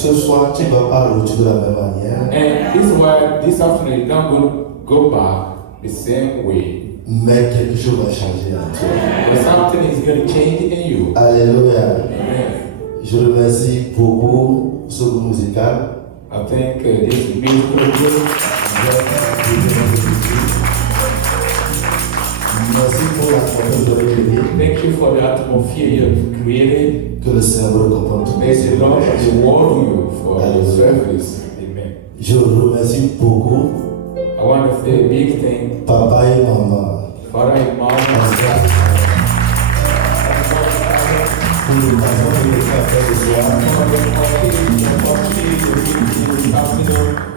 ce soir, tu ne vas pas retourner de la même manière. And this is why this afternoon you don't go back the same way. Mais quelque chose va changer en toi. But something is going to change in you. Alléluia. Amen. Je remercie beaucoup ce groupe musical. I think this musical group. Merci pour la confiance que vous avez créée. Thank you for the atmosphere you have created. Que le Seigneur vous récompense tout. May the Lord reward you for the service. Amen. Je remercie beaucoup I want to say a big thing. papa et maman. Father and mom. Pour l'invitation que vous avez fait ce soir.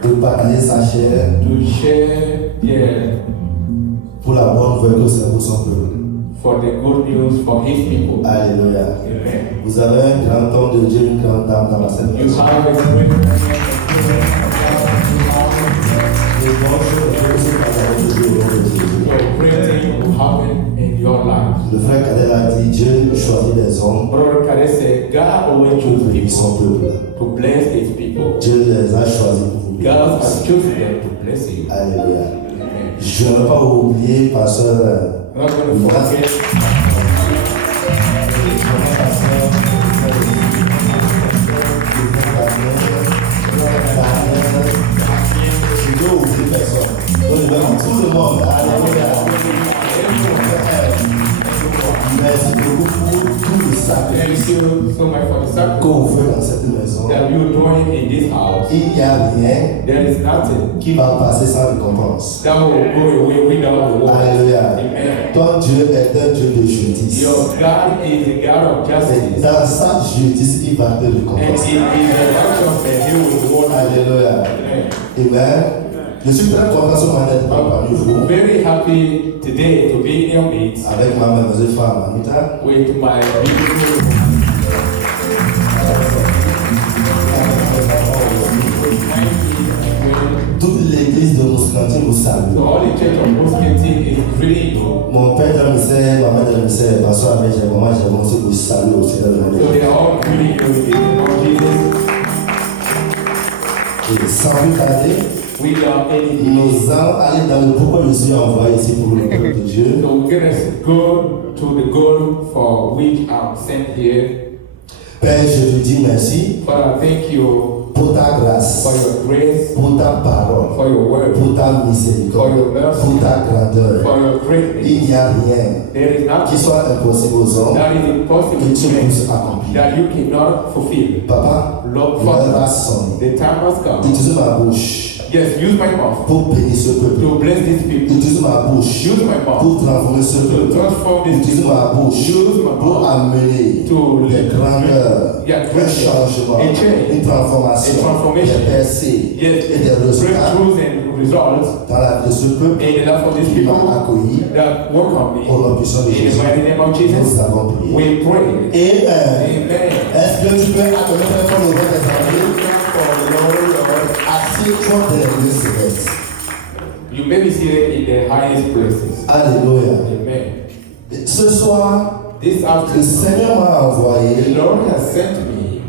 De partager sa chair. To share pour la bonne nouvelle que c'est pour son peuple. For the good news for his people. Alléluia. Amen. Vous avez un grand homme de Dieu, une grande dame dans la scène. You have a great will happen in your life. Le frère Kadel a dit Dieu choisit des hommes Brother Kade said, God always pour chooses bénir son people peuple. to bless his people. Dieu les a choisis pour vous bénir. God has chosen them to bless you. Alléluia. Amen. Je ne vais pas oublier pasteur. I'm not going to forget. Je dois oublier personne. Donc je vais tout le monde. Alléluia. Merci beaucoup pour tout le Thank sacrifice you so much for the que sacrifice vous faites dans cette maison. that you're doing in this house. Il n'y a rien There is nothing qui va passer sans récompense. that will go away without the Lord. Alléluia. Amen. Ton Dieu est un Dieu de justice. Your God is a God of Et justice. dans sa justice, il va te And récompenser. it is a righteous and he will reward you. Alléluia. Amen. Amen. Je suis très content ce matin d'être parmi vous I'm very happy today to be in your midst avec ma merveilleuse femme Anita. with my beautiful Toute l'église de Moscantine vous the salue. Holy Church of Muscatine is greeting you. Mon père de misère, ma mère de misère, Pasteur Ahmed, maman, j'ai aussi vous salue au Seigneur de mon So Dieu. they are all greeting you in the name of Jesus. Et sans plus tarder, Without any delay. nous allons aller dans le pourquoi je suis envoyé ici pour le peuple de Dieu. So we're going to go to the goal for which I'm sent here. Père, je te dis merci Father, thank you pour ta grâce, for your grace, pour ta parole, for your word, pour ta for miséricorde, your mercy, pour ta grandeur. for your greatness. Il n'y a rien There is qui nothing soit impossible aux hommes that is impossible que tu to puisses make accomplir. that you cannot fulfill. Papa, Lord, l'heure va Father, sonner. the time has come. Utilise ma bouche Yes, use my mouth pour bénir ce peuple. to bless these people. Utilise ma bouche Use my mouth pour transformer ce to peuple. transform these Utilise people. ma bouche Use my pour mouth amener to des grandeurs, Yeah, un changement, a change, une transformation, a transformation. des percées Yes, et des résultats breakthroughs and results dans la vie de ce peuple in the life of these qui m'a people accueilli that work on me. au nom puissant de In the Jésus. mighty name of Nous Jesus, avons prié. we pray. Et Amen. est-ce que tu peux acclamer très fort le nom des amis? For the Lord, Assieds-toi dans les lieux célestes. you may be seated in the highest places. Alléluia. Amen. Ce soir, This le afternoon, Seigneur m'a the envoyé Lord has sent me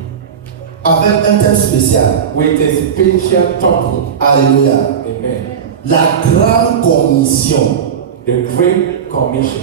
avec un thème spécial. with a special topic. Alléluia. Amen. La grande commission. The Great Commission.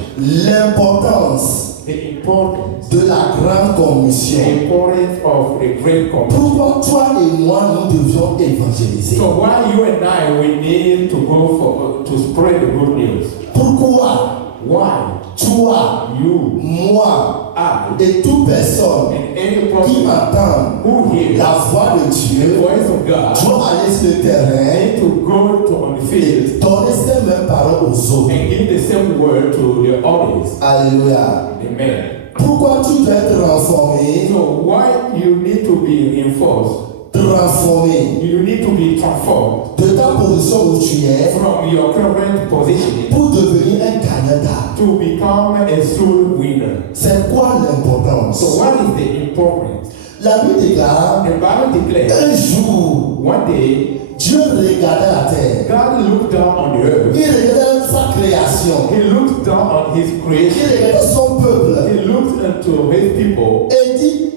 L'importance The importance. de la grande commission. The importance of the Great Commission. Pourquoi toi et moi nous devions évangéliser? So why you and I we need to go for to spread the good news? Pourquoi Why toi, you, moi I, et toute personne and any qui person m'entend who hears la voix de the Dieu voice of God doit aller sur le terrain need to go to on the et field donner ces mêmes paroles aux autres. and give the same word to the audience. Alléluia. Amen. Pourquoi tu dois être transformé? So why you need to be reinforced? Transformé You need to be transformed de ta position où tu es from your current position pour devenir un gagnant d'âme. to become a soul winner. C'est quoi l'importance? So what is the importance? La Bible déclare The Bible declares un jour, one day Dieu regardait la terre. God looked down on the earth. Il regardait sa création. He looked down on his Il creation. regardait son peuple He looked into his people et dit,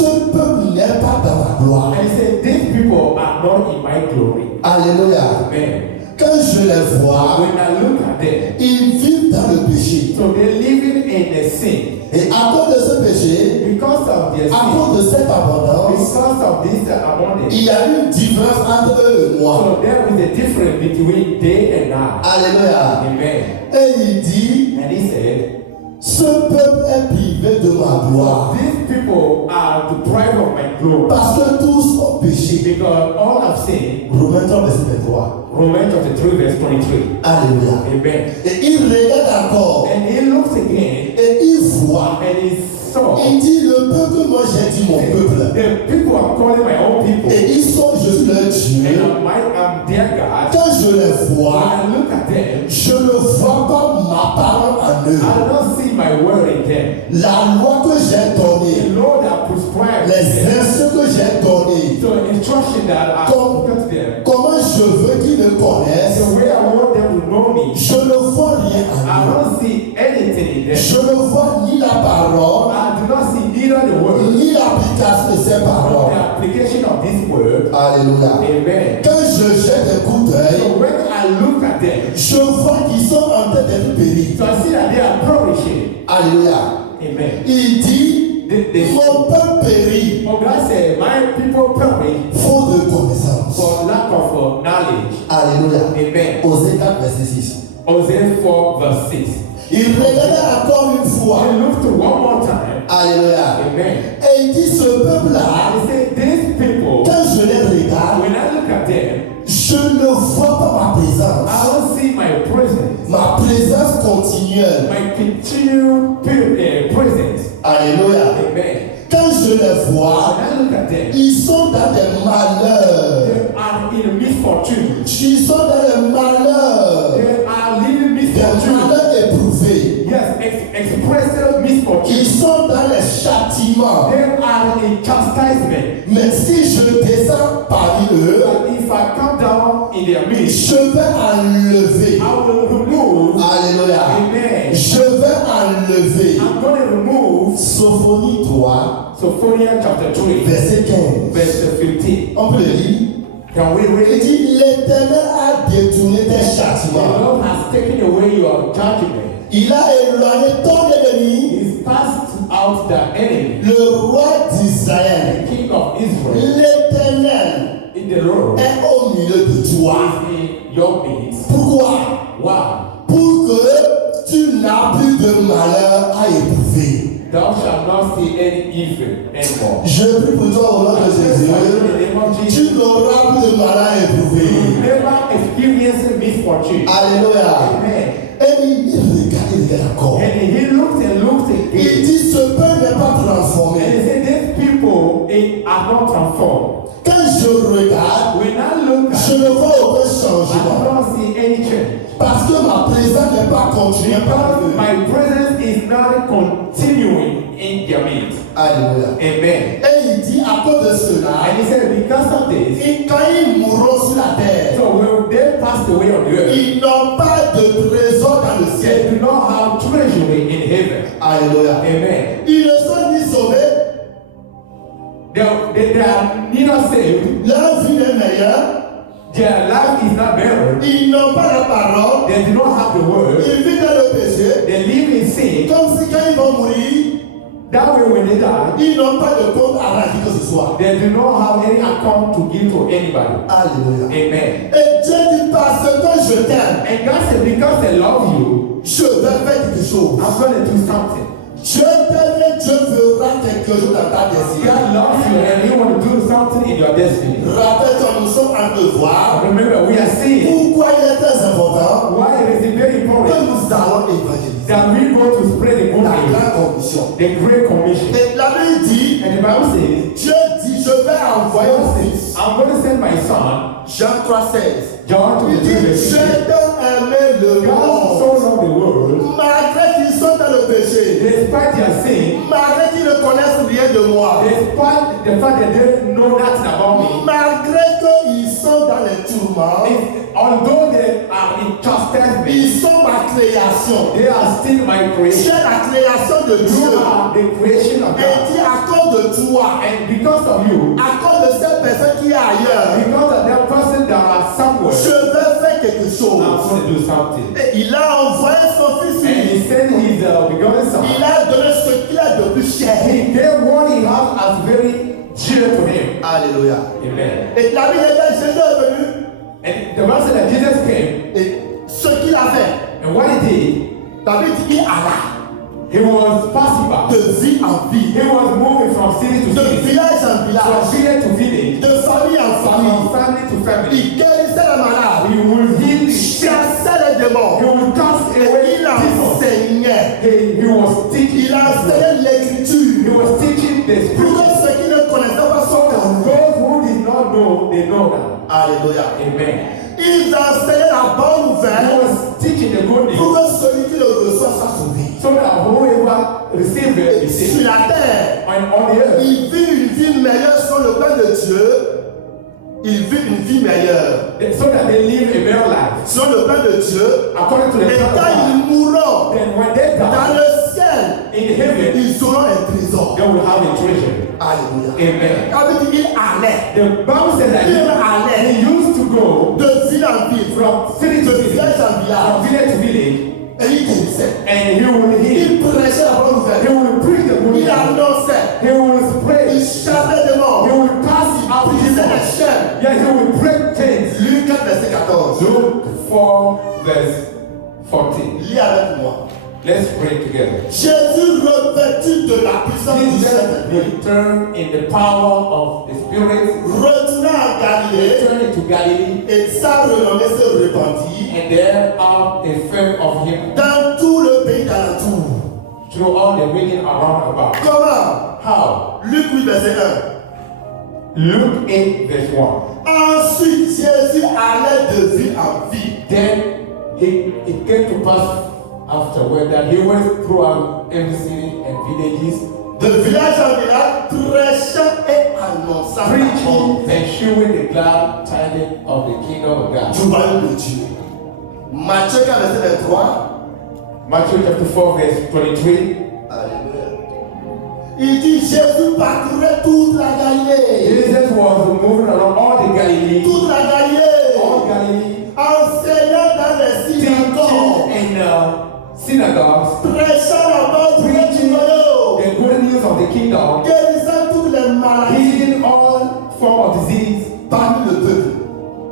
ce peuple n'est pas dans ma gloire. And he said, these people are not in my glory. Alléluia. Amen. Quand je les vois, When I look at them, ils vivent dans le péché. so they're living in the sin. Et à cause de ce péché, Because of their à sin, cause de cette abondance, because of this abundance, il y a une différence entre eux et moi. so there is a difference between day and night. Alléluia. Amen. Et il dit, And he said, ce peuple est privé de ma gloire. these people are deprived of my glory Parce que tous ont péché. because all have sinned. Romains 3, verset 23. Romans chapter 3 verse 23. Alléluia. Amen. Et il regarde encore. And he looks again Et il voit. and he saw Il dit, le peuple que moi j'ai dit mon peuple. the people are calling my own people. Et ils sont, je suis leur Dieu. And I'm their God. Quand je les When vois, I look at them, je ne vois pas ma parole en eux. I don't see my word in them. La loi que j'ai The donnée, Lord has prescribed les them. instructions que j'ai données, So instruction that I Comme- spoken to them, comment je veux qu'ils me connaissent, the way I want them to know me, je ne vois rien I en eux. don't see anything in them. Je ne vois ni la parole, I do not see neither the word ni l'application de ces nor paroles. the application of this word. Alléluia. Amen. Quand je jette un coup d'œil, So when I look at them, je vois qu'ils sont en train d'être péris. so I see that they are perishing. Alléluia. Amen. Il dit, mon peuple périt Oh, God said, my people perish faute de connaissance. for lack of knowledge. Alléluia. Amen. Osée 4, verset 6. Hosea 4 verse 6. Il regardait encore une fois. I looked one more time. Alléluia. Amen. Et il dit, ce peuple-là, I said, these people, quand je les regarde, when I look at them, je ne vois pas ma I présence. don't see my presence, Ma présence continuelle. my continual presence. Alléluia. Amen. Quand je les vois, When I look at them, ils sont dans des malheurs. they are in misfortune. Ils sont dans des malheurs. They are living Des misfortune. malheurs éprouvés. Yes, expressive misfortune. Ils sont dans les châtiments. They are in chastisement. Mais si je descends parmi eux, But if I come down in their midst, je vais enlever. I will remove. Alléluia. Amen. Je vais enlever. I'm going to remove Sophonie 3, Sophia chapter 3, verset 15. verse 15. On peut le lire. Can we read Il it? dit, l'Éternel a détourné tes The châtiments. Lord has taken away your judgment. Il a éloigné ton ennemi, He's cast out the enemy, le roi d'Israël. the king of Israel. L'Éternel In the Lord est au milieu de toi. is in your midst. Pourquoi? Why? Pour que tu n'as plus de malheur à éprouver. Thou shalt not see any evil anymore. Je prie pour toi au nom de In Jésus. the name of Jesus, Tu n'auras plus de malheur à éprouver. never experience misfortune. Alléluia. Amen. Et il regarde encore. And he looked and looked Il again. dit, ce peuple n'est pas And transformé. he said, these people are not transformed. Quand je regarde, When I look je at ne vois aucun I changement. don't see any change. Parce que ma présence n'est pas continuée par Because eux. my presence is not continuing in their midst. Alléluia. Amen. Et il dit, à cause de cela, And he said, because of this, et quand ils mourront sur la terre, so when they passed away on the earth, ils n'ont pas de trésor dans le they ciel. do not have treasury in heaven. Alléluia. Amen. Ils ne sont ni sauvés, They are neither saved, leur vie est meilleure, their life is not better, ils n'ont pas la parole, they do not have the word, ils vivent dans le péché, they live in sin. comme si quand ils vont mourir, That way when they die, ils n'ont pas de compte à rendre que ce soit. they do not have any account to give to anybody. Alléluia. Amen. Et Dieu dit, parce que je t'aime, And God said, because I love you, je vais faire quelque chose. I'm going to do something. Dieu t'aime et Dieu fera quelque chose dans ta destinée. God loves you and He want to do something in your destiny. Rappelle-toi, nous sommes en devoir. Remember, we are seeing Pourquoi il est très important why it is very que important nous allons évangéliser that we go to spread the good la news, grande commission. the Great Commission. Et la Bible dit, And the Bible says, Dieu dit, je vais envoyer mon fils. I'm going to send my son, Jean 3,16. John, to Il the dit, children. j'ai tant aimé le God monde, so loved the world, malgré qu'ils sont dans le péché, despite their sin, malgré qu'ils ne connaissent rien de moi, despite the fact that they know nothing about me, malgré qu'ils sont dans les tourments, although they are in chastisement, ils sont ma création. They are still my Tu creation. es la création de You Dieu. are the creation of Et God. dit à cause de toi, And because of you, à cause de cette personne qui est ailleurs, because of that person that are somewhere, je vais faire quelque I'm chose. going to do something. Et il a envoyé son fils And he unique. sent his begotten son. Il a donné ce qu'il a de plus cher. He gave what he has as very dear to him. Alléluia. Amen. Et la Bible dit Jésus est venu And the Bible said that Jesus came, et ce qu'il a fait, and what he did, la Bible dit qu'il alla he was passing by. de vie en vie, He was moving from city to de city, village en from village, village to village, de famille en from famille. family to family. Il guérissait les malades, He will heal the il sick. chassait les He démons. will cast Et away il demons. enseignait. He was teaching. Il enseignait He l'écriture. was teaching the Pour scripture. que ceux qui ne connaissaient pas sont connus. Those who did not know, they know now. Alléluia. Amen. Ils enseignaient la bonne He nouvelle was teaching the good pour news que celui qui le reçoit soit sauvé. so that whoever receives it is Sur saved. la terre, And on the earth, il vit une vie meilleure sur le plan de Dieu. Il vit une vie meilleure so that they live a better life sur le plan de Dieu. according to the Et plan of quand God. ils mourront Then when they dans die le ciel, in heaven, ils auront un trésor. they will have a treasure. Alléluia. Amen. Quand il dit il allait The Bible said that he used to go de ville en ville, from city de to city, village en from village, village to village, et il guérissait. and he will heal. Il prêchait la bonne He nouvelle. will preach the good Il news. annonçait. He will Il spread. chassait des He morts. will cast out Il brisait les demons. chaînes. Yeah, he will break chains. Luc 4, verset 14. Luke 4 verse 14. Lis avec moi. Let's pray together. Jésus revêtu de la puissance du Jesus Saint-Esprit, returned in the power of the Spirit, retourna en Galilée returned to Galilee, et sa renommée se répandit and there are a fame of him dans tout le pays d'alentour. through all the region around about. Comment? How? Luc 8, verset 1. Luke 8 verse 1. Ensuite, Jésus allait de ville en ville. Then it came to pass afterward that he went throughout every city and villages, De village en village, prêchant et annonçant la preaching bonne and showing the glad tidings of the kingdom of God. du royaume de Dieu. Matthieu 4, verset 23. Matthew chapter 4 verse 23. Alléluia. Il dit Jésus parcourait toute la Galilée. Jesus was moving around all the Galilee, Toute la Galilée. all Galilee, Enseignant dans les synagogues. teaching in synagogues, Prêchant la bonne nouvelle du royaume. the good news of the kingdom, Guérissant toutes les maladies healing all form of disease parmi le peuple.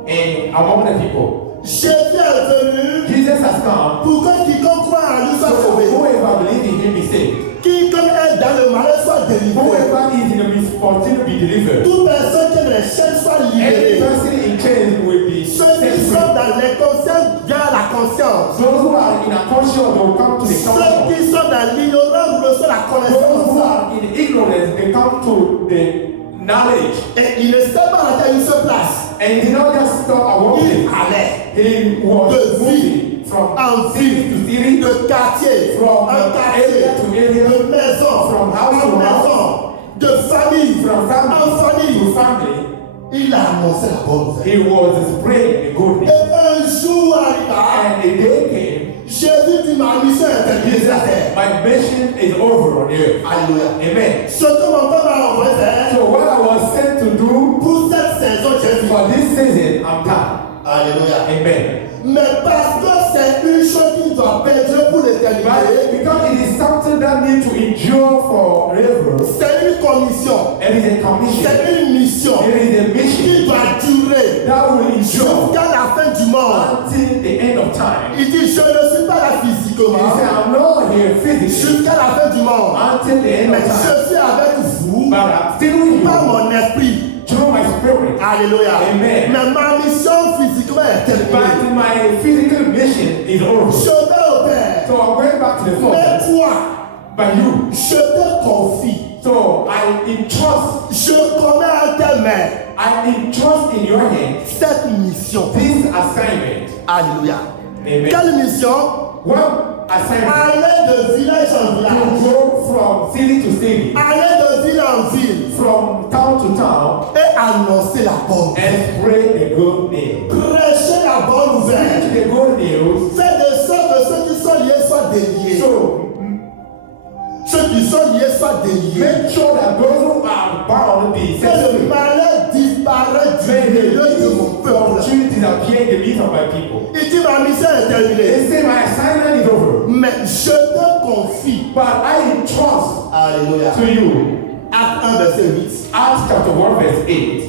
and among the people. Jésus est venu Jesus has come pour que quiconque croit en lui soit so sauvé. whoever believes in him be saved. Quiconque est dans le malheur soit délivré. Whoever is in a misfortune be delivered. Toute personne qui est dans les chaînes soit Every libérée. person in chains will be Ceux set qui free. sont dans l'inconscience viennent à la conscience. Those who are in a conscience will come to the Ceux conscience. qui sont dans l'ignorance reçoivent la Those who connaissance. are in ignorance, they come to the knowledge. Et il ne s'est pas arrêté à une seule place. And he did not just stop at one Il place. allait He was de moving ville from en city ville, to city, de quartier from en quartier, area to area, de maison from house en to maison, de famille from en family famille. to family. Il a annoncé la bonne nouvelle. He was spreading the good Et news. un jour arriva, And the day came, Jésus dit ma mission est terminée Jesus sur la terre. said, my mission is over on the earth. Alléluia. Amen. Ce que mon père m'a envoyé faire So what I was sent to do pour cette saison, Jésus. for this season, I'm done. Alléluia. Amen. Mais parce que c'est une chose qui doit perdurer pour But l'éternité, because it is something that needs to endure forever, c'est une commission, it is a commission. c'est une mission It is a mission qui doit durer that will endure jusqu'à la fin du monde. until the end of time. Il dit, je ne suis pas là He physiquement said, I'm not here physically jusqu'à la fin du monde. until the end Mais of time. je suis avec vous But I'm still with par you mon esprit. through my spirit. Alléluia. Amen. Mais ma mission physiquement est terminée. But my physical mission is over. Je vais au Père. So I'm going back to the Mais Father. toi, But you, je te confie. so I entrust, Je commets à tes mains I entrust in your hands cette mission. this assignment. Alléluia. Amen. Quelle mission? What assignment? Aller de village en To village. go from city to city, Aller de ville en ville. from town to town, Et annoncer la bonne. and spread the good news. Prêcher la bonne Preach nouvelle. the good news. Faire de sorte que ceux qui bound be Que set le free. malheur disparaisse du May the milieu de mon evil peuple. fortune disappear in the midst of my people. Il dit ma mission est terminée. They say my assignment is over. Mais je te confie. But I entrust Alléluia. to you. Acte 1, verset 8. Acts chapter 1 verse 8.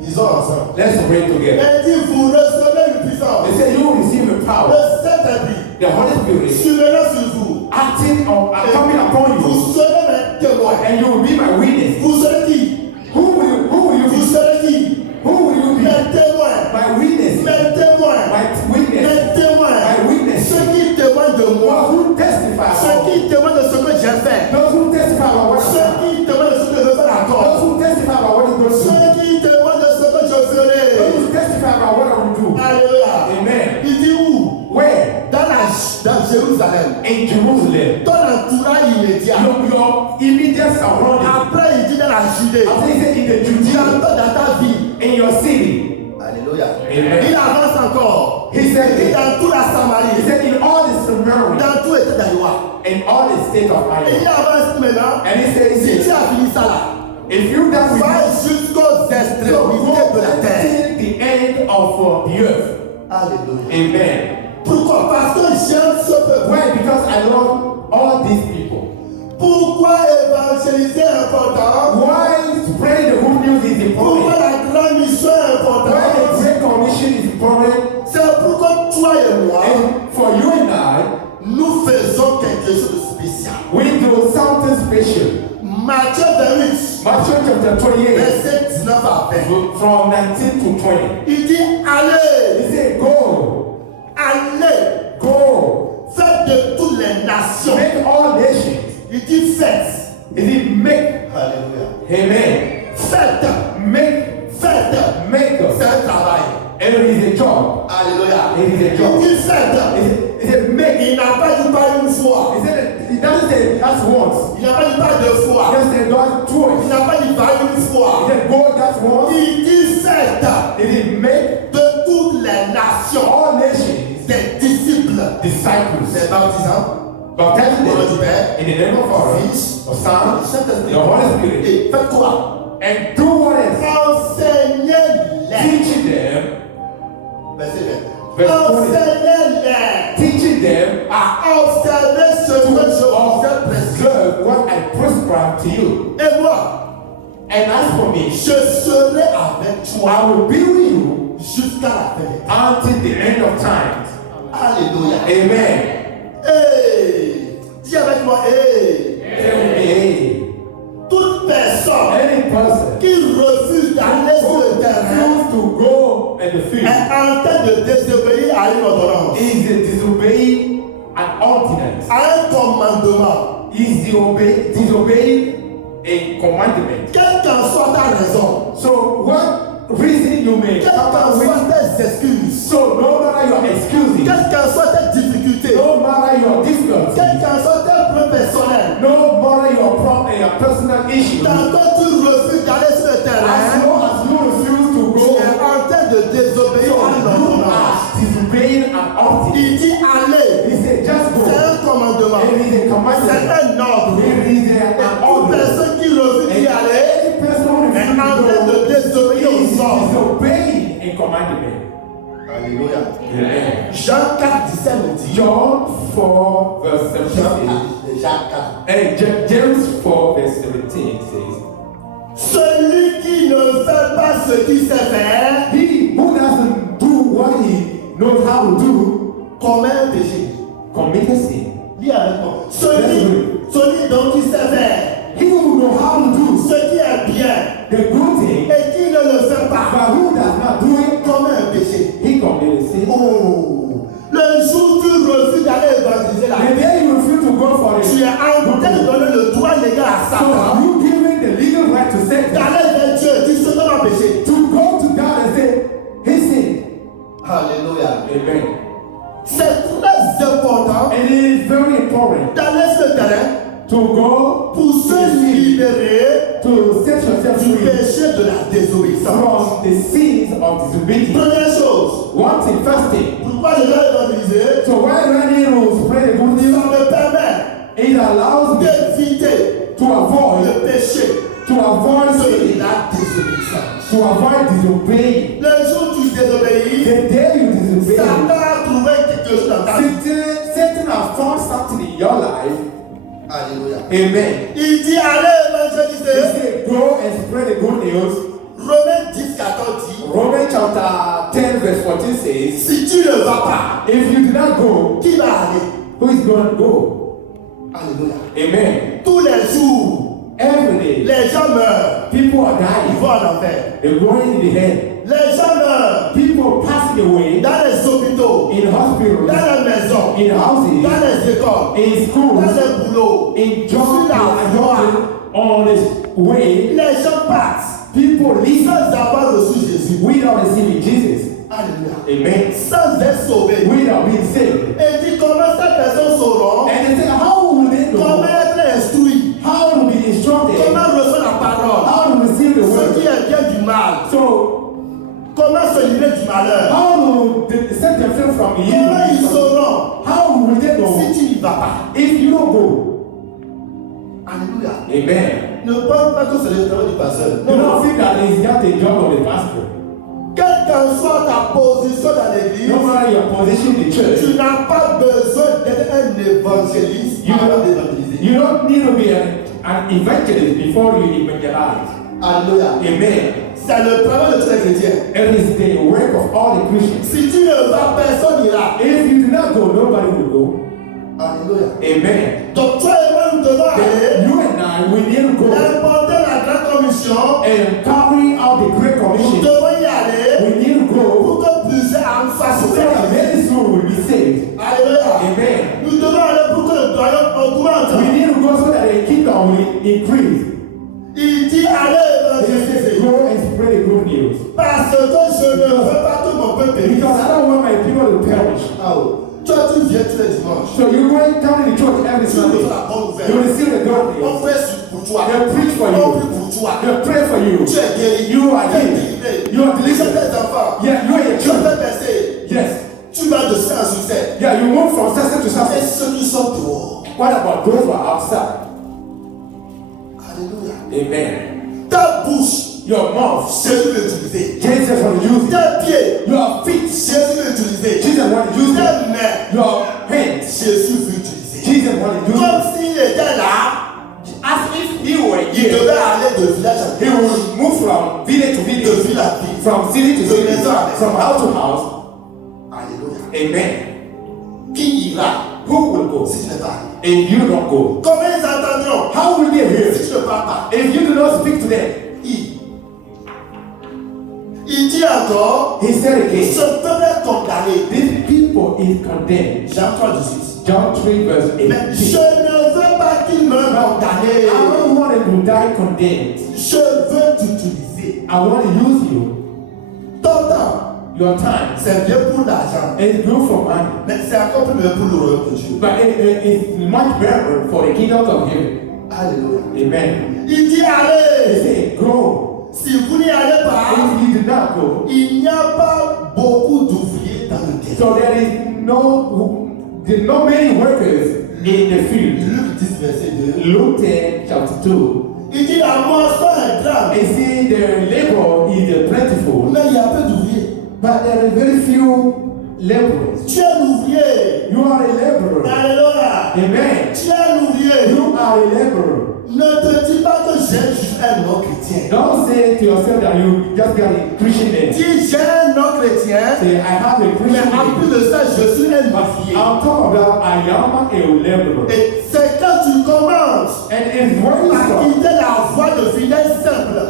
Disons ensemble. Let's pray together. Il dit vous recevez une puissance. They say you will receive the Le power. Saint-Esprit The Holy Spirit survenant sur vous. acting on coming upon you. Vous serez mes témoins. And you will be my witness. Vous serez qui? Who will you Vous be? serez qui? Who will you be? Mes témoins. My witness. Mes témoins. My witness. Mes témoins. My witness. Ceux qui témoignent de moi. Those who testify. Ceux qui témoignent de ce que j'ai fait. Those who testify about what Ceux qui témoignent de ce que je fais encore. Those who testify about what is going to do. Ceux qui témoignent de ce que je ferai. Those who testify about what I will do. Alléluia. Amen. Il dit où? Where? Dans Jérusalem. In Jerusalem. Ton entourage immédiat. Your immediate surrounding. Après, il dit dans la Judée. After he said in the Judea. Dans ta vie. In your city. Alléluia. Amen. Il avance encore. He said Il dit dans toute la He Samarie. said in all the Samaria. Dans tout État d'Iowa. In all the state of Et il Iowa. avance maintenant. And he said, Si tu as fini ça là. if you done with Va this, jusqu'aux extrémités de la terre. until the end of the earth. Alléluia. Amen. Pourquoi? Parce que j'aime ce peuple. Why? Because I love all these people. Pourquoi évangéliser est important? Why spreading the good news is Pourquoi important? la grande mission est Why the importante? Great Commission is important? C'est pourquoi toi et moi, And for you and I, nous faisons quelque chose de spécial. we do something special. Matthieu 28, Matthew chapter 28, verset 19 à 20. from 19 to 20. Il dit, allez, He said, go, allez, go, faites de toutes les nations. make all nations. Il dit, faites. He said, make, Alléluia. amen, Faites, make, faites. make C'est us. un travail. And it is a job. Alléluia. It is a Il job. dit, faites. He said, make. Il n'a pas dit pas une fois. He said, he doesn't say that's once. Il n'a pas dit pas deux He fois. just said that's Il twice. n'a pas dit pas une He fois. said, go, that's once. Il dit, faites He said, make de toutes les nations all nations des disciples. disciples. C'est baptisant. Baptize Au nom du them Père, in the name of Father, Fils, of Son, Saint-Esprit. the Holy Spirit. Et faites quoi? And do what else? Enseignez-les. Teaching them, Verset 20. Verse 20. Enseignez-les teaching them à observer ce que je vous ai prescrit. observe what I prescribe to you. Et moi, And as for me, je serai avec I toi will be with you jusqu'à la fin des temps. until the end of time. Alléluia. Amen. Hey, dis avec moi, hey. Tell me, hey, Toute personne any person qui refuse d'aller sur who le terrain refuses to go in the field est en train de désobéir à une ordonnance, is disobeying an ordinance. à un commandement. Is disobeying a commandment. Quelle qu'en soit ta raison, So what reason you may quelles come qu'en up with, soient tes excuses, so no matter your excuses, quelles qu'en soient tes difficultés, no matter your difficulties, quels qu'en soient tes problèmes personnels, no matter your problem, your personal issues, tant que tu refuses d'aller sur le as terrain, long as you refuse to tu go, es en train de désobéir so à une you ordonnance. are disobeying an ordinance. Il dit allez, He said, just go. c'est un commandement, It is a c'est commandment. un ordre. It is Et an toute order. personne qui refuse d'y And aller any person who est en train refuses de to désobéir go is aux ordres. disobeying a commandment. Alléluia. Amen. Jean 4, 17 nous dit. John 4 verse 17. Jean 4. And James 4 verse 17 says, Celui qui ne fait pas ce qu'il sait faire he who doesn't do what he knows how to do commet un péché. commits a sin. Lis avec moi. Celui donc qui sait faire He who knows how to do ce qui est bien the good thing, et qui ne le fait pas but who does not do it, commet un péché. he commits a sin. Oh, le jour où tu refuses d'aller évangéliser la The day you refuse to go for tu it, es en train de donner le droit légal à so Satan you giving the legal right to Satan d'aller vers Dieu et dire ce que m'a péché. to go to God and say, he sinned. Alléluia. Amen. C'est très important And it is very important d'aller sur le terrain to go pour se libérer to set yourself du free péché de la désobéissance. from the sins of disobedience. Première chose, One thing, first thing. pourquoi je dois évangéliser? So when ready to spread the good Ça news, me permet it allows me d'éviter to avoid, le péché to avoid de sin, la désobéissance. to avoid disobeying. Le jour où tu désobéis, The day you disobey, Satan a trouvé quelque chose dans ta vie. Satan has found something in your life. Alléluia. Amen. Il dit allez He évangéliser. said, go and spread the good news. Romains 10, 14 dit Romans chapter 10 verse 14 says, si tu ne vas pas, if you do not go, qui va aller? who is going to go? Alléluia. Amen. Tous les jours, Every day, les gens meurent. people are Ils dying. vont en enfer. They're going in the hell. Les gens meurent People passing away dans les hôpitaux, in hospitals, dans les maisons, in houses, dans les écoles, in dans schools, les boulots. in Sur jobs, la voie, on this way. les gens partent People live sans avoir reçu Jésus. without receiving Jesus. Alléluia. Amen. Sans être sauvés. Without being saved. Et dit comment ces personnes sauront, And they say, how will they comment know? être instruits, How to be instructed? comment recevoir la parole, How to receive the ce word? qui est bien du mal, So, comment se livrer du malheur, how to set themselves from comment ils evil? sauront How will they know si tu n'y vas pas. if you don't go? Alléluia. Amen. Ne pense pas que c'est le travail du pasteur. You Non. don't think that it's just a job of the pastor. Quelle qu'en soit ta position dans l'église, No matter your position in the church, tu n'as pas besoin d'être un évangéliste avant d'évangéliser. you don't need to be an evangelist before you evangelize. Alléluia. Amen. C'est le travail de tous les chrétiens. It is the work of all the Christians. Si tu ne vas, personne n'ira. If you do not go, nobody will go. Alléluia. Amen. Donc toi et moi, nous devons aller Then you and I, we need to go importer la grande commission. and carry out the Great Nous Commission. devons y aller We need to go pour que plusieurs en fassent so that partie. many souls will be saved. Alléluia. Amen. Nous devons aller pour que le royaume augmente. We need to go so that the kingdom will increase. Il dit allez He says, évangéliser. go and spread the good news. Parce que je ne veux pas que mon peuple périsse. Because I don't want my people to perish. Ah oh. Toi, tu viens tous les dimanches. So you go and come to the church every Tu Sunday. reçois la bonne You nouvelle. receive the good On news. fait pour toi. They preach for On you. prie pour toi. They pray for you. Tu es guéri. You are Tu es healed. délivré. You are Tu as delivered. tes enfants. Yeah, you are your Tu children. fais baisser. Yes. Tu vas de ça en succès. Yeah, you move from success to Et success. ceux qui sont dehors. What about those who are outside? Alléluia. Amen. Ta bouche, Your mouth. Jésus veut utiliser. Jesus want to use it. Tes pieds, Your feet. Jésus veut utiliser. Jesus want to use it. Tes mains, Your hands. Jésus veut utiliser. Jesus want to use Comme it. s'il était là, As if he were il here. devait aller de village à He village. will move from village to De village. ville à ville. From city to city. From house to house. Alléluia. Amen. Qui ira Who will go? si tu n'es pas allé? If you don't go. Comment ils entendront How will they hear? si tu ne parles pas? If you do not speak to them. Il dit encore, He said again, ce peuple est condamné. this people is condemned. Jean 3,18. John 3 verse Mais 18. je ne veux pas qu'il meure condamné. I don't want him to die condemned. Je veux t'utiliser. I want to use you. Ton temps, Your time. c'est bien pour l'argent. It's good for money. Mais c'est encore plus bien pour le royaume de Dieu. But it's much better for the kingdom of heaven. Alléluia. Amen. Il dit He allez. said, go. Si vous n'y allez pas, If you do not go, il n'y a pas beaucoup d'ouvriers dans le terrain. so there is no many workers in the field. Luc 10, verset 2. Luke 10, chapter 2. Il dit la moisson est grande, And see, the labor is plentiful, mais il y a peu d'ouvriers. but there are very few laborers. Tu es l'ouvrier. You are a laborer. Alléluia. Amen. Tu es l'ouvrier. You are a laborer. Ne te dis pas que j'ai juste un non chrétien. Don't say to yourself that you just got a Christian name. Dis j'ai un non chrétien, Say, I have a mais Christian en plus name. de ça, je suis un ouvrier. On top of that, I am a laborer. Et c'est quand tu commences And it's when you à start, quitter la voie de fidèle simple.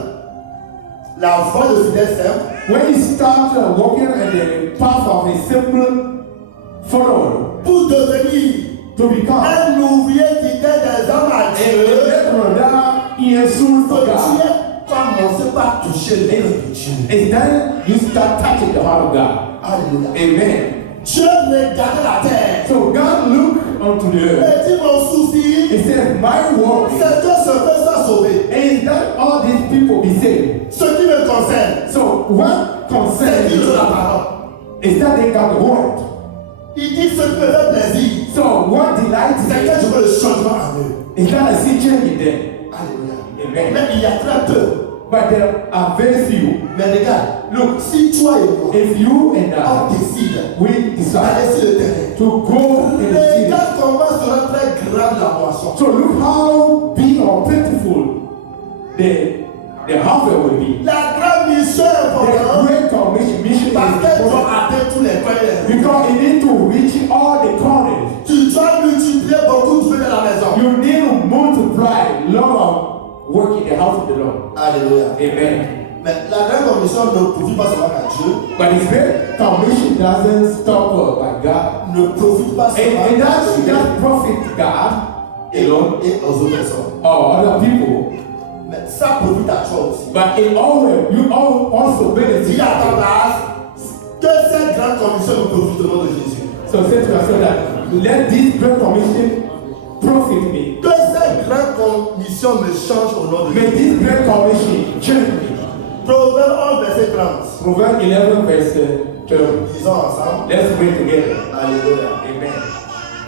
La voie de fidèle simple. when you start walking in the path of a simple follower Pour devenir to become a un ouvrier qui t'aide des hommes à Dieu, laborer that he is soon faut for que tu God. aies commencé par toucher l'œuvre de Dieu. And then you start touching the heart of God. Alléluia. Amen. Dieu regardait la terre. So God looked unto the earth. Et dit mon souci, He said, my work c'est que ce peuple soit sauvé. is that all these people be saved. Ce qui me concerne, So what c'est concerns qu'ils ont la you parole. is that they got the word. Il dit ce qui me fait plaisir, So what delights c'est que them je veux le changement en eux. is that I see change in them. Alléluia. Amen. Mais il y a très peu. But there are very few. Mais regarde, look, si toi et moi, If you and on I, décide we decide d'aller sur le terrain, to go in the city. regarde comment sera très grande la moisson. So look how big or plentiful the harvest will be. La grande mission est The importante great commission parce qu'elle is doit important atteindre tous les coins. because you need to reach all the corners. Tu dois multiplier beaucoup de fruits dans la maison. You need to multiply lot of work in the house of the Lord. Alléluia. Amen. Mais la grande commission ne profite pas seulement à Dieu, But the great commission doesn't stop by God. ne profite pas seulement And à doesn't Dieu just profit God alone et aux autres personnes. or other people, Mais ça profite à toi aussi. but it always you also benefit. Dis à ta place que cette grande commission ne profite au nom de Jésus. So say to yourself that let this great commission profit me. Que cette grande commission me change au nom de May Jésus. this great commission change me. Proverbe 11, verset 30. Proverbs 11 verse 30. Disons ensemble. Let's read together. Alléluia. Amen.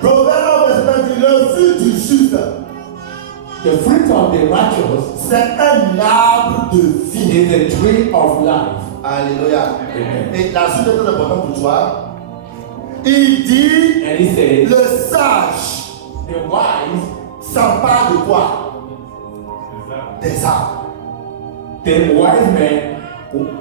Proverbe 11, verset 30 dit, le fruit du juste, The fruit of the righteous c'est un arbre de vie. is a tree of life. Alléluia. Amen. Et la suite est très importante pour toi. Il dit, And he says, le sage the wise, s'empare de quoi? Des arbres. the wise man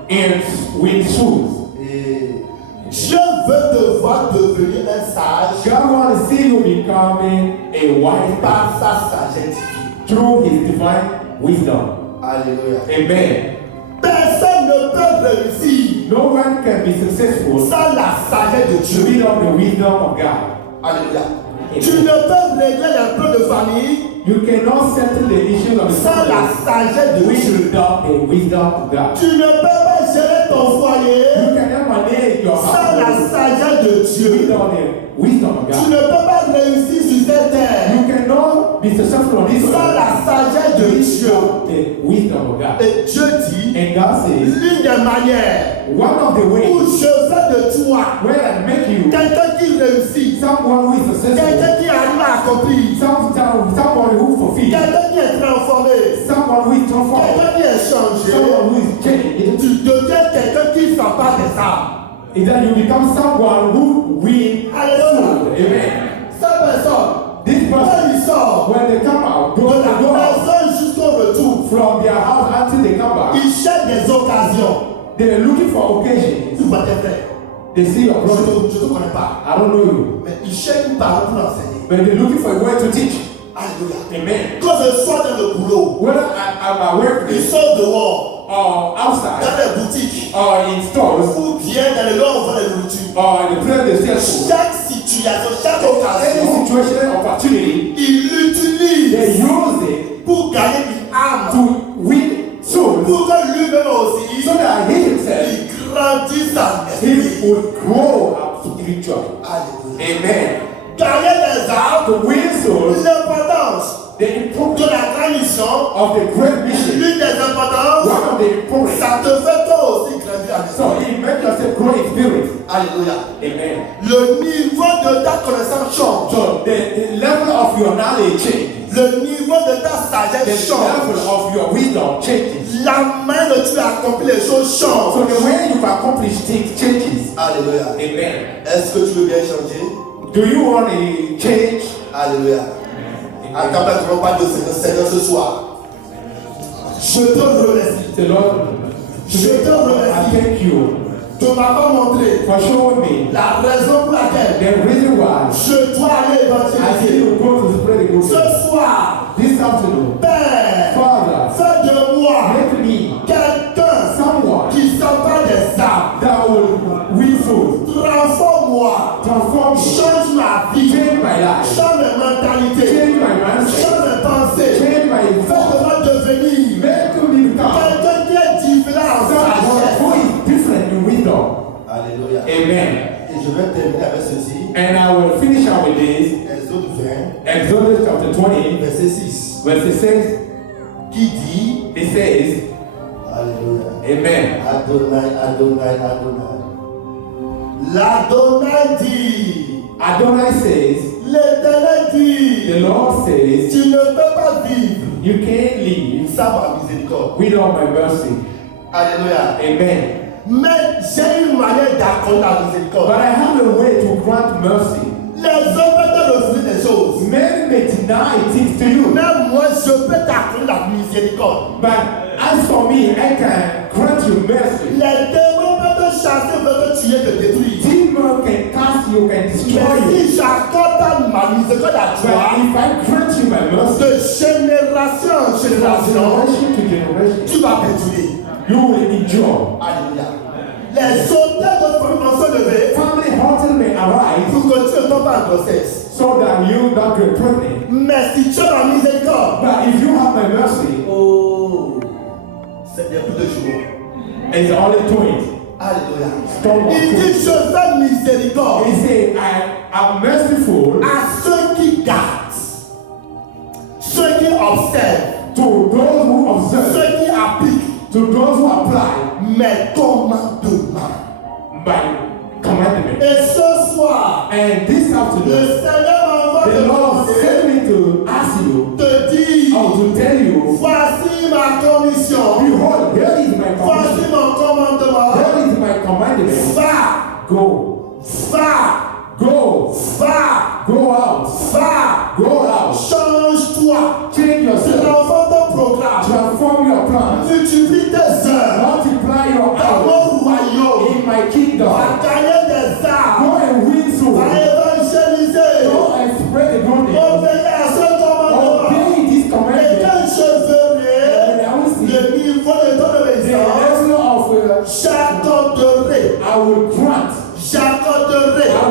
ends with shoes. Et Dieu veut te voir devenir un sage God wants to see you becoming a wise man par sa sagesse divine. through his divine wisdom. Alléluia. Amen. Personne ne peut réussir No one can be successful sans la sagesse de Dieu. without the wisdom of God. Alléluia. Tu ne peux régler les problèmes de famille You cannot settle the issues of the sans la family sagesse de Dieu. without the wisdom of God. Tu ne peux pas gérer ton You foyer cannot manage your sans la house sagesse de Dieu. without the wisdom of Tu God. ne peux pas réussir sur cette terre You cannot be successful on this sans la earth sagesse de Dieu. without the wisdom of God. Et Dieu dit, And God says, l'une des manières one of the où ways je fais de toi where I make you quelqu'un qui réussit, someone who is successful, quelqu'un qui arrive à accomplir, someone who fulfills, quelqu'un qui est transformé, someone who is transformed, quelqu'un qui est changé, someone who is changed, tu deviens quelqu'un qui s'empare des âmes. is that you become someone who wins. Alléluia. Amen. Cette personne, This person, quand il sort when they come out, de go la to go out maison jusqu'au retour, from their house until they come back, il cherche des occasions. they are looking for occasions. Tu vois tes frères, They see your brother. je ne te connais pas, I don't know you, mais il cherche une parole pour enseigner. but they're looking for a way to teach. Alléluia. Amen. Quand je sois dans le boulot, Whether I'm at il workplace sort dehors, or outside dans les boutiques, or in stores ou bien dans les lieux où on vend la nourriture. or in the place they sell food, Chaque situation, chaque any occasion, situation, opportunity, il they l'utilise use it pour gagner une âme. to win souls Pour que lui-même aussi, so that he himself il grandisse en he esprit. would grow up spiritually. Alléluia. Amen. Gagner des âmes, To win souls, l'importance the de importance la grande mission, of the great mission, l'une des importances, one of the importance, ça te fait toi aussi grandir en so esprit. it makes yourself grow in spirit. Alléluia. Amen. Le niveau de ta connaissance change. So the level of your knowledge changes. Le niveau de ta sagesse The change. level of your wisdom changes. La main dont tu as accompli les choses So change. the way you accomplish things changes. Alléluia. Amen. Est-ce que tu veux bien changer? Do you want a change? Alléluia. Attends, pas de Seigneur ce soir. Je te remercie. The Lord, Je te I remercie thank you de m'avoir montré for showing me la raison pour laquelle the reason why je dois aller I évangéliser. still go to spread the gospel. Ce soir, This afternoon, Père, Father, fais de moi make me quelqu'un someone qui s'empare des âmes. that will win souls. Transforme-moi. Transform me. Change ma vie. Change my life. Change mes mentalités. Change my mindset. Change mes pensées. Change my thoughts. Fais-moi devenir Make me become quelqu'un qui est différent en someone sagesse. who is different in wisdom. Alléluia. Amen. Et je vais terminer avec ceci. And I will finish out with this. Exode 20, Exodus chapter 20, verset 6. verse 6. Qui dit, It says, Alléluia. Amen. Adonai, Adonai, Adonai. L'Adonai dit, Adonai says, l'Éternel dit, the Lord says, tu ne peux pas vivre you can't live savent ma miséricorde. We know my mercy. Alléluia. Amen. Mais j'ai une manière d'accorder la miséricorde. But I have a way to grant mercy. Les hommes peuvent refuser des choses. Men may deny things to you. Mais moi, je peux t'accorder la miséricorde. But as for me, I can grant you mercy. Les démons peuvent te chasser, peuvent te tuer, te détruire. Demon can cast you, can destroy Mais you. si j'accorde ma miséricorde à But toi, if I grant you my mercy, de génération en from génération, generation to generation, tu vas péturer. you will endure. Alléluia. Les auteurs de famille vont se lever Family altars may arise pour que tu ne tombes pas en grossesse. so that you don't get pregnant. Mais si tu as la miséricorde, But if you have my mercy, oh, c'est des plus de jours. it's only twins. Alléluia. Storm of Il dit, twins. je fais miséricorde He said, I am merciful à ceux qui gardent, ceux qui observent, to those who observe, ceux qui appliquent to those who apply mes commandements. my commandment. Et ce soir, And this le afternoon, Seigneur m'envoie the te Lord demander, sent me to ask you, te dire, or to tell you, voici ma commission, behold, here is my voici commandment. mon commandement. Here is my commandment. Va, Go, va, go, va, go out, va. go out. Change-toi. Change yourself. Renforce ton programme. Transform your plans. Multiplie tes heures. Multiply your Dans hours mon royaume. in my kingdom. Va gagner des âmes. Go and win souls. Va évangéliser. Go and spread the good news. Obéir à ce commandement. Obey this Et commandment. quand je verrai le niveau de ton The obéissance, level of j'accorderai, I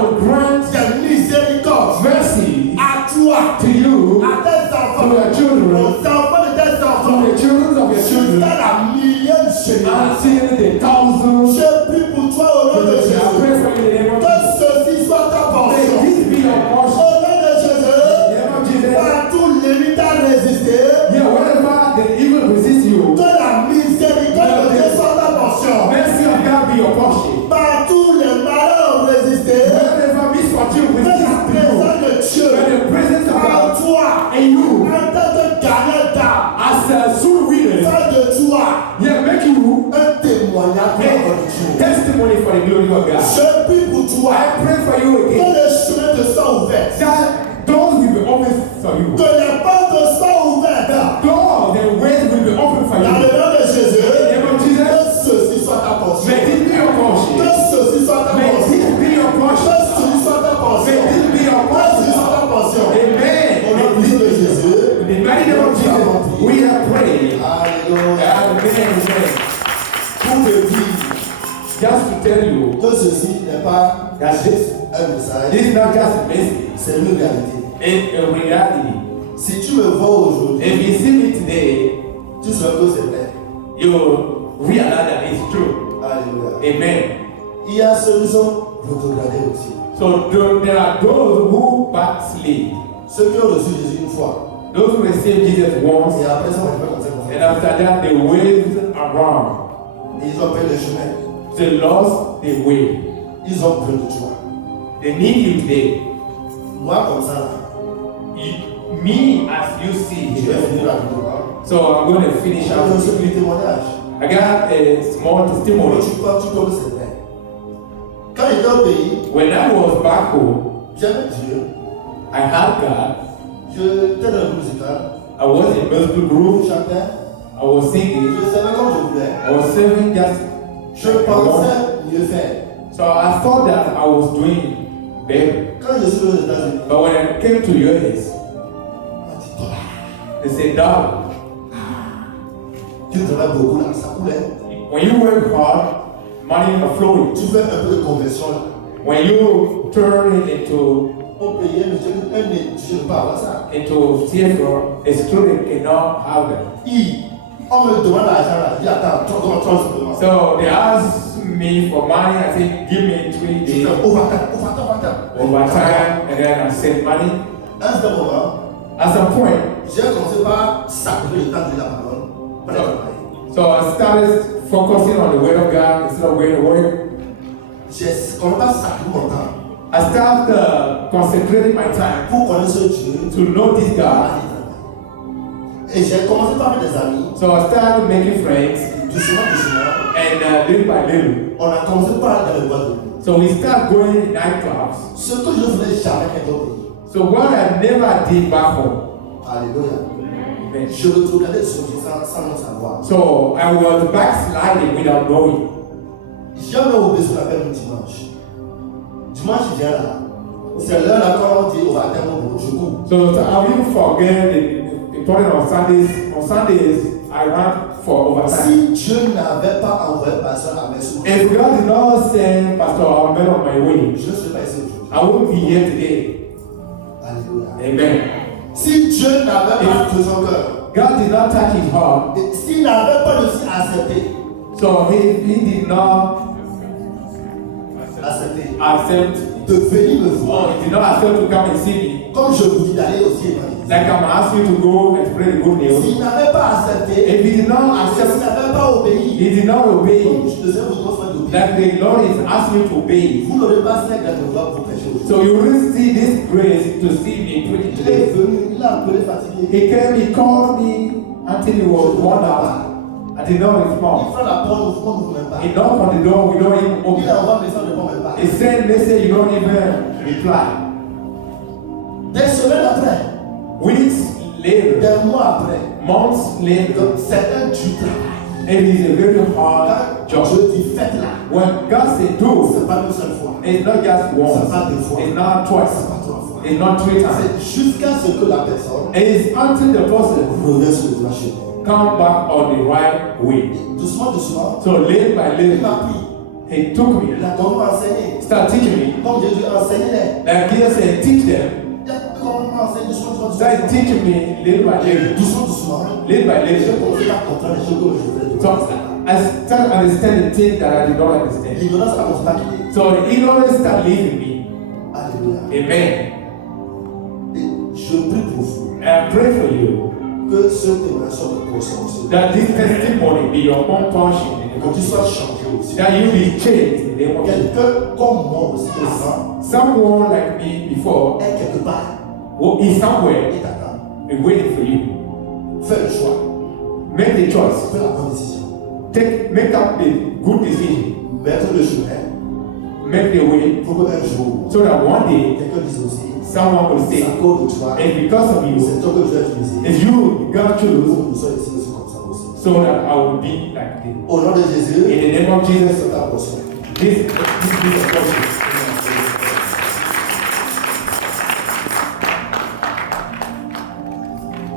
will grant des miséricordes mercy à toi, to you, à tes to enfants, your children, aux enfants de tes to enfants, the children of your children, jusqu'à la millième génération. until the thousands. Je prie pour toi au nom de I Jésus. pray for you in the name of Que Jesus. ceci soit ta May portion. this be your portion. Au nom de In Jésus, the name of Jesus. partout l'ennemi t'a résisté, Yeah, whenever the evil resists you, que la miséricorde de Dieu soit ta portion. mercy of God be your portion. Partout les malheurs ont résisté, Whenever misfortune que la resists you, présence de Dieu when the presence of en God toi, and you, en tant que gagnant d'âme, as a soul winner, fait de toi yeah, make you un témoignage pour la gloire de Dieu. a testimony for the glory of God. Je prie pour toi I pray for you que again les chemins te soient ouverts, that doors will be open for you. que les portes te soient ouvertes. Doors, the ways will be open for Dans le you. nom de Jésus, In the name of Jesus, que ceci soit ta portion. may this be your portion. Que ceci soit ta May portion. this be your Que portion. ceci soit ta portion. May this be your Que ceci soit portion. ta portion. Amen. Au nom puissant de Jésus. In the mighty name of Jesus, we have prayed. Alléluia. Amen. Pour te dire Just to tell you que ceci n'est pas that this un message, is not just a message, c'est une réalité. it's a reality. Si tu me vois aujourd'hui, If you see me today, tu sauras que c'est vrai. you realize that it's true. Alléluia. Amen. Il y a ceux qui sont rétrogradés aussi. So there are those who backslid, Ceux qui ont reçu Jésus une fois. those who received Jesus once, Et après ça, on va faire comme ça, comme and ça. after that they waved around. Et ils ont pris le chemin. They lost the way. Ils ont besoin de toi. They need you today. Moi, comme ça, là, Me, as you see je vais here. finir rapidement. So I'm going to finish J'ai out. reçu des témoignages. I got a small Mais testimony. tu crois que c'est vrai. Quand j'étais au pays, When I was back home, j'aimais Dieu. I had God. J'étais dans le musical. I was in musical Je group. chantais. I was singing. Je savais comme je voulais. I was serving just. Je pensais mieux faire. So I thought that I was doing better. Quand je suis aux États-Unis, But when I came to US, on m'a dit $. they said, "Dog, Tu travailles beaucoup là, ça coulait. when you work hard, money are flowing. Tu fais un peu de conversion là. When you turn it into On payait, mais un étudiant ne pas avoir ça. theater, a student cannot have that." On me demande l'argent là. Il dit attends, trois simplement. So they asked me for money. I said, "Give me 3 Je days fais overtime. overtime," and then I sent money. À un certain moment, At some point, j'ai commencé par sacrifier le temps de la parole. Pour aller travailler. so I started focusing on the word of God instead of going to work. J'ai commencé par sacrifier mon temps I started consecrating my time pour connaître ce Dieu. to know this God. Et j'ai commencé par faire des amis. So I started making friends, Doucement, doucement. and little by little. On a commencé par aller dans le bois de nuit. So we start going in nightclubs. Ce que je ne faisais jamais quelque chose. So what I never did back home. Alléluia. Amen. Je regardais sur sans le savoir. So I was backsliding without knowing. Jamais oublié ce qu'on appelle le dimanche. Dimanche, il vient là. C'est l'heure là quand on dit on va atteindre mon je cours. So I will forget the important on Sundays. On Sundays I run for overtime. Si Dieu n'avait pas envoyé pasteur à mes secours, If God did not send Pastor Ahmed on my way, je ne serais pas ici aujourd'hui. I won't be here today. Alléluia. Amen. Si Dieu n'avait pas touché son cœur, God did not touch his heart, et s'il n'avait pas aussi accepté, so he did not accept de venir me voir, he did not accept to come and see me. comme je vous dis d'aller aussi évangéliser. Like I'm asking you to go and spread the good news. S'il n'avait pas accepté, If he did not s'il accept, n'avait pas obéi, he did not obey. donc je devais vous demander d'obéir. That the Lord is asking you to obey. Vous n'aurez pas cette grâce de voir pour prêcher aujourd'hui. So you will see this grace to see me preaching Il est today. venu, il a appelé fatigué. He came, he called me until he was worn out. I did not Il respond. fait la porte, on ne vous même pas. He knocked on the door, we don't even Il open. envoie un message, on ne répond même pas. He sent message, you don't even reply. Des semaines après, Weeks later, des mois après, months later, donc c'est un du travail. it is a very hard Quand job. je dis faites là, When God said do, c'est pas une seule fois, it's not just c'est once, pas deux fois, it's not c'est twice, pas trois fois. it's not three times. C'est jusqu'à ce que la personne It's until the person revient sur le droit chemin. come back on the right way. Doucement, doucement, So little by il little, m'a pris. he took me, Il a commencé à enseigner. started teaching me. Comme Jésus enseignait. Like Jesus said, teach them. Il a commencé à enseigner doucement, doucement, Started doucement. teaching me little by little, Doucement, doucement. little by J'ai little. commencé à comprendre les choses que je faisais. So I started understanding things that I did not understand. L'ignorance a commencé à quitter. So the ignorance started leaving me. Alléluia. Amen. Et je prie pour vous And I pray for you que ce témoignage soit de portion aussi. that this testimony be your own portion in the Que tu gospel. sois changé aussi. That you be changed in the name of Jesus. Quelqu'un comme moi aussi, avant, Someone like me before est quelque part who is somewhere et t'attend. is waiting for you. Fais le choix. Make the choice. Fais la bonne décision. Make up the good decision. Mettre le chemin Make the way pour qu'un jour, so that one day quelqu'un dise aussi, someone will c'est say, à cause de toi, and because of you, c'est toi que je vais utiliser. it's you God choose Pour que nous soyons ici aussi comme ça aussi. so that I will be like this. Au nom de Jésus, In the name of Jesus, c'est ta portion. this is a portion.